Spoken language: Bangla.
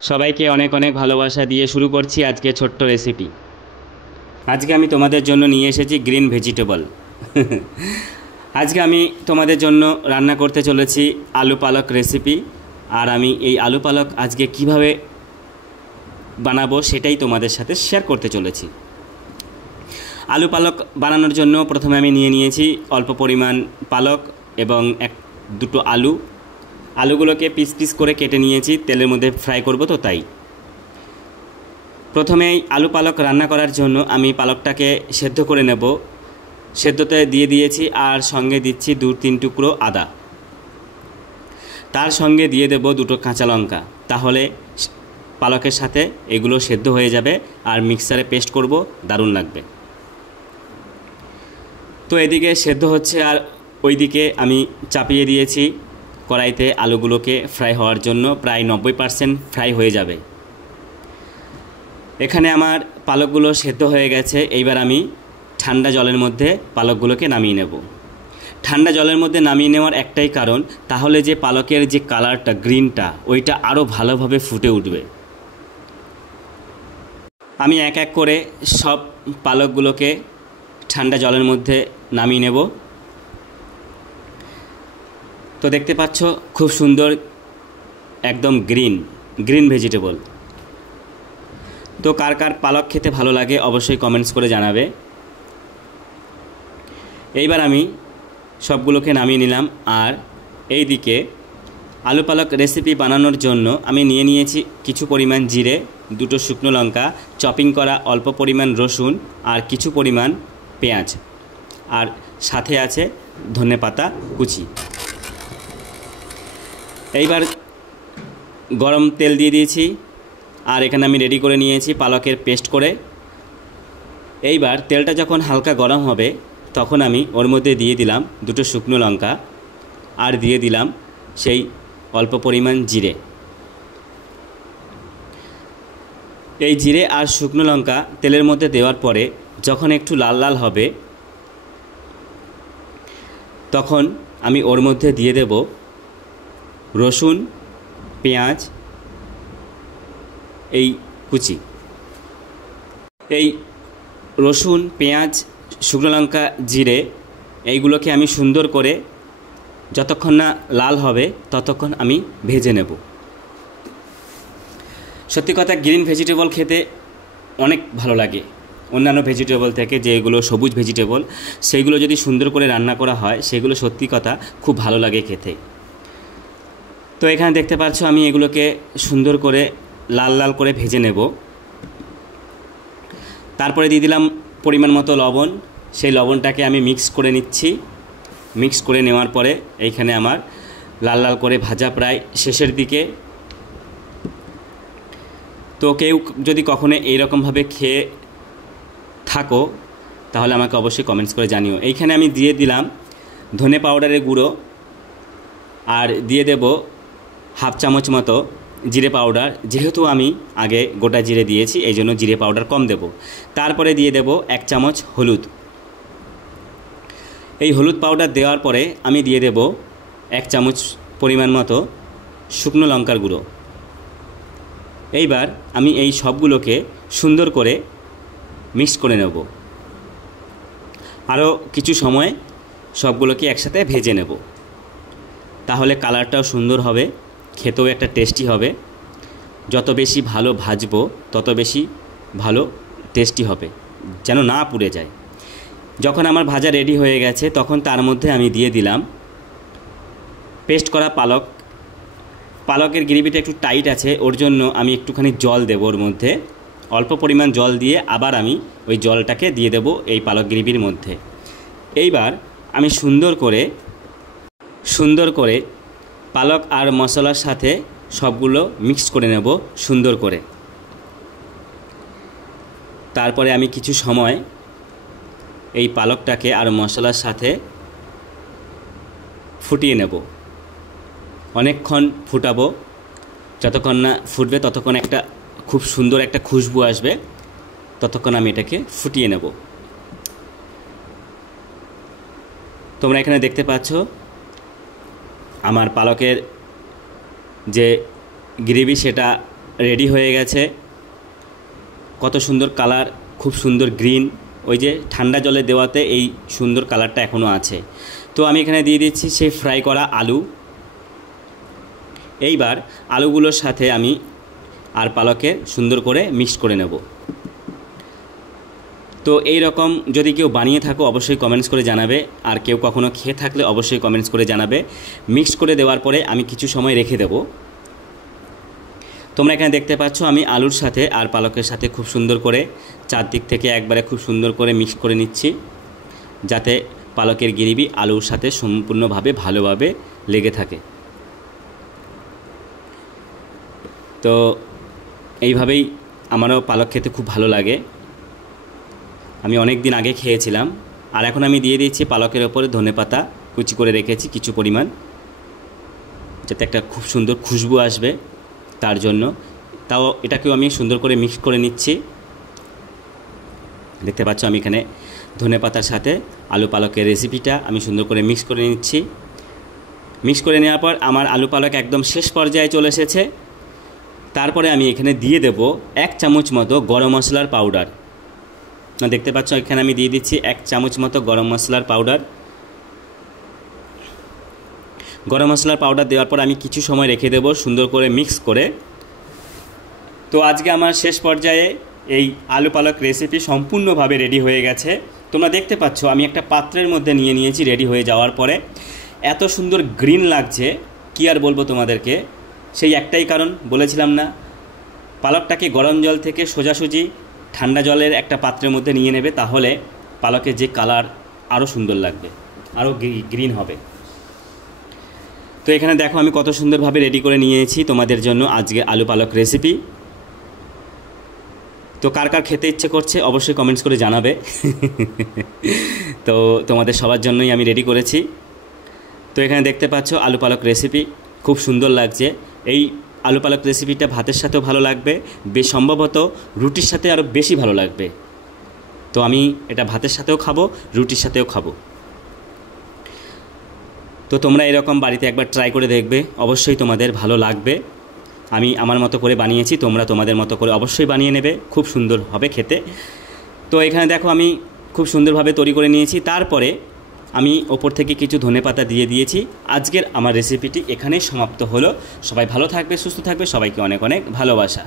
সবাইকে অনেক অনেক ভালোবাসা দিয়ে শুরু করছি আজকে ছোট্ট রেসিপি। আজকে আমি তোমাদের জন্য নিয়ে এসেছি গ্রিন ভেজিটেবল। আজকে আমি তোমাদের জন্য রান্না করতে চলেছি আলু পালক রেসিপি। আর আমি এই আলু পালক আজকে কিভাবে বানাবো সেটাই তোমাদের সাথে শেয়ার করতে চলেছি। আলু পালক বানানোর জন্য প্রথমে আমি নিয়ে নিয়েছি অল্প পরিমাণ পালক এবং দুটো আলুগুলোকে পিস পিস করে কেটে নিয়েছি, তেলের মধ্যে ফ্রাই করব তো তাই। প্রথমেই আলু পালক রান্না করার জন্য আমি পালকটাকে সেদ্ধ করে নেব। সেদ্ধতে দিয়ে দিয়েছি আর সঙ্গে দিচ্ছি 2-3 টুকরো আদা, তার সঙ্গে দিয়ে দেব 2টো কাঁচা লঙ্কা। তাহলে পালকের সাথে এগুলো সেদ্ধ হয়ে যাবে আর মিক্সারে পেস্ট করব, দারুণ লাগবে। তো এদিকে সেদ্ধ হচ্ছে আর ওইদিকে আমি চাপিয়ে দিয়েছি কড়াইতে আলুগুলোকে ফ্রাই হওয়ার জন্য। প্রায় 90% ফ্রাই হয়ে যাবে। এখানে আমার পালকগুলো সেদ্ধ হয়ে গেছে। এইবার আমি ঠান্ডা জলের মধ্যে পালকগুলোকে নামিয়ে নেব। ঠান্ডা জলের মধ্যে নামিয়ে নেওয়ার একটাই কারণ, তাহলে যে পালকের যে কালারটা গ্রিনটা ওইটা আরও ভালোভাবে ফুটে উঠবে। আমি এক এক করে সব পালকগুলোকে ঠান্ডা জলের মধ্যে নামিয়ে নেব। তো দেখতে পাচ্ছ খুব সুন্দর একদম গ্রিন ভেজিটেবল। তো কার কার পালক খেতে ভালো লাগে অবশ্যই কমেন্টস করে জানাবে। এইবার আমি সবগুলোকে নামিয়ে নিলাম। আর এই দিকে আলু পালক রেসিপি বানানোর জন্য আমি নিয়ে নিয়েছি কিছু পরিমাণ জিরে, 2টো শুকনো লঙ্কা, চপিং করা অল্প পরিমাণ রসুন আর কিছু পরিমাণ পেঁয়াজ, আর সাথে আছে ধনেপাতা কুচি। এইবার গরম তেল দিয়ে দিয়েছি আর এখানে আমি রেডি করে নিয়েছি পালকের পেস্ট করে। এইবার তেলটা যখন হালকা গরম হবে তখন আমি ওর মধ্যে দিয়ে দিলাম 2টো শুকনো লঙ্কা আর দিয়ে দিলাম সেই অল্প পরিমাণ জিরে। এই জিরে আর শুকনো লঙ্কা তেলের মধ্যে দেওয়ার পরে যখন একটু লাল লাল হবে তখন আমি ওর মধ্যে দিয়ে দেব রসুন, পেঁয়াজ এই কুচি। এই রসুন, পেঁয়াজ, শুকনো লঙ্কা, জিরে এইগুলোকে আমি সুন্দর করে যতক্ষণ না লাল হবে ততক্ষণ আমি ভেজে নেব। সত্যি কথা, গ্রিন ভেজিটেবল খেতে অনেক ভালো লাগে অন্যান্য ভেজিটেবল থেকে। যেগুলো সবুজ ভেজিটেবল সেইগুলো যদি সুন্দর করে রান্না করা হয় সেগুলো সত্যি কথা খুব ভালো লাগে খেতে। তো এখানে দেখতে পাচ্ছ আমি এগুলোকে সুন্দর করে লাল লাল করে ভেজে নেব। তারপরে দিয়ে দিলাম পরিমাণ মতো লবণ। সেই লবণটাকে আমি মিক্স করে নিচ্ছি। মিক্স করে নেওয়ার পরে এইখানে আমার লাল লাল করে ভাজা প্রায় শেষের দিকে। তো কেউ যদি কখনো এইরকমভাবে খেয়ে থাকো তাহলে আমাকে অবশ্যই কমেন্টস করে জানিও। এইখানে আমি দিয়ে দিলাম ধনে পাউডারের গুঁড়ো আর দিয়ে দেব 1/2 চামচ মতো জিরে পাউডার। যেহেতু আমি আগে গোটা জিরে দিয়েছি এই জন্য জিরে পাউডার কম দেব। তারপরে দিয়ে দেব 1 চামচ হলুদ। এই হলুদ পাউডার দেওয়ার পরে আমি দিয়ে দেব 1 চামচ পরিমাণ মতো শুকনো লঙ্কার গুঁড়ো। এইবার আমি এই সবগুলোকে সুন্দর করে মিক্স করে নেব। আরও কিছু সময় সবগুলোকে একসাথে ভেজে নেব, তাহলে কালারটাও সুন্দর হবে, খেতেও একটা টেস্টি হবে। যত বেশি ভালো ভাজবো তত বেশি ভালো টেস্টি হবে, যেন না পুড়ে যায়। যখন আমার ভাজা রেডি হয়ে গেছে তখন তার মধ্যে আমি দিয়ে দিলাম পেস্ট করা পালক। পালকের গ্রেভিটা একটু টাইট আছে, ওর জন্য আমি একটুখানি জল দেব ওর মধ্যে। অল্প পরিমাণ জল দিয়ে আবার আমি ওই জলটাকে দিয়ে দেব এই পালক গ্রেভির মধ্যে। এইবার আমি সুন্দর করে পালক আর মশলার সাথে সবগুলো মিক্স করে নেব সুন্দর করে। তারপরে আমি কিছু সময় এই পালকটাকে আর মশলার সাথে ফুটিয়ে নেব। অনেকক্ষণ ফুটাবো, যতক্ষণ না ফুটবে ততক্ষণ একটা খুব সুন্দর একটা খুশবু আসবে, ততক্ষণ আমি এটাকে ফুটিয়ে নেব। তোমরা এখানে দেখতে পাচ্ছ আমার পালকের যে গ্রেভি সেটা রেডি হয়ে গেছে। কত সুন্দর কালার, খুব সুন্দর গ্রিন। ওই যে ঠান্ডা জলে দেওয়াতে এই সুন্দর কালারটা এখনও আছে। তো আমি এখানে দিয়ে দিচ্ছি সেই ফ্রাই করা আলু। এইবার আলুগুলোর সাথে আমি আর পালকের সুন্দর করে মিক্স করে নেব। তো এই রকম যদি কেউ বানিয়ে থাকো অবশ্যই কমেন্টস করে জানাবে, আর কেউ কখনো খেয়ে থাকলে অবশ্যই কমেন্টস করে জানাবে। মিক্স করে দেওয়ার পরে আমি কিছু সময় রেখে দেব। তোমরা এখানে দেখতে পাচ্ছ আমি আলুর সাথে আর পালকের সাথে খুব সুন্দর করে চারদিক থেকে একবারে খুব সুন্দর করে মিক্স করে নিচ্ছি, যাতে পালকের গ্রেভি আলুর সাথে সম্পূর্ণভাবে ভালোভাবে লেগে থাকে। তো এইভাবেই আমারও পালক খেতে খুব ভালো লাগে। আমি অনেক দিন আগে খেয়েছিলাম। আর এখন আমি দিয়ে দিচ্ছি পালকের ওপরে ধনেপাতা কুচি করে রেখেছি কিছু পরিমাণ, যাতে একটা খুব সুন্দর খুশবু আসবে তার জন্য। তাও এটাকেও আমি সুন্দর করে মিক্স করে নিচ্ছি। দেখতে পাচ্ছ আমি এখানে ধনেপাতার সাথে আলু পালকের রেসিপিটা আমি সুন্দর করে মিক্স করে নিচ্ছি। মিক্স করে নেওয়ার পর আমার আলু পালক একদম শেষ পর্যায়ে চলে এসেছে। তারপরে আমি এখানে দিয়ে দেব 1 চামচ মতো গরম মশলার পাউডার। দেখতে পাচ্ছ এখানে আমি দিয়ে দিচ্ছি 1 চামচ মতো গরম মশলার পাউডার। গরম মশলার পাউডার দেওয়ার পর আমি কিছু সময় রেখে দেব সুন্দর করে মিক্স করে। তো আজকে আমার শেষ পর্যায়ে এই আলু পালক রেসিপি সম্পূর্ণভাবে রেডি হয়ে গেছে। তোমরা দেখতে পাচ্ছ আমি একটা পাত্রের মধ্যে নিয়ে নিয়েছি রেডি হয়ে যাওয়ার পরে। এত সুন্দর গ্রিন লাগছে, কি আর বলবো তোমাদেরকে। সেই একটাই কারণ, বলেছিলাম না, পালকটাকে গরম জল থেকে সোজাসুজি ঠান্ডা জলের একটা পাত্রের মধ্যে নিয়ে নেবে, তাহলে পালকের যে কালার আরও সুন্দর লাগবে, আরও গ্রিন হবে। তো এখানে দেখো আমি কত সুন্দরভাবে রেডি করে নিয়েছি তোমাদের জন্য আজকে আলু পালক রেসিপি। তো কার কার খেতে ইচ্ছে করছে অবশ্যই কমেন্টস করে জানাবে। তো তোমাদের সবার জন্যই আমি রেডি করেছি। তো এখানে দেখতে পাচ্ছ আলু পালক রেসিপি খুব সুন্দর লাগছে। এই আলু পালক রেসিপিটা ভাতের সাথেও ভালো লাগবে, বেশ সম্ভবত রুটির সাথে আরও বেশি ভালো লাগবে। তো আমি এটা ভাতের সাথেও খাবো, রুটির সাথেও খাবো। তো তোমরা এরকম বাড়িতে একবার ট্রাই করে দেখবে, অবশ্যই তোমাদের ভালো লাগবে। আমি আমার মতো করে বানিয়েছি, তোমরা তোমাদের মতো করে অবশ্যই বানিয়ে নেবে, খুব সুন্দর হবে খেতে। তো এখানে দেখো আমি খুব সুন্দরভাবে তৈরি করে নিয়েছি। তারপরে আমি ওপর থেকে কিছু ধনেপাতা দিয়ে দিয়েছি। আজকের আমার রেসিপিটি এখানেই সমাপ্ত হলো। সবাই ভালো থাকবে, সুস্থ থাকবে, সবাইকে অনেক অনেক ভালোবাসা।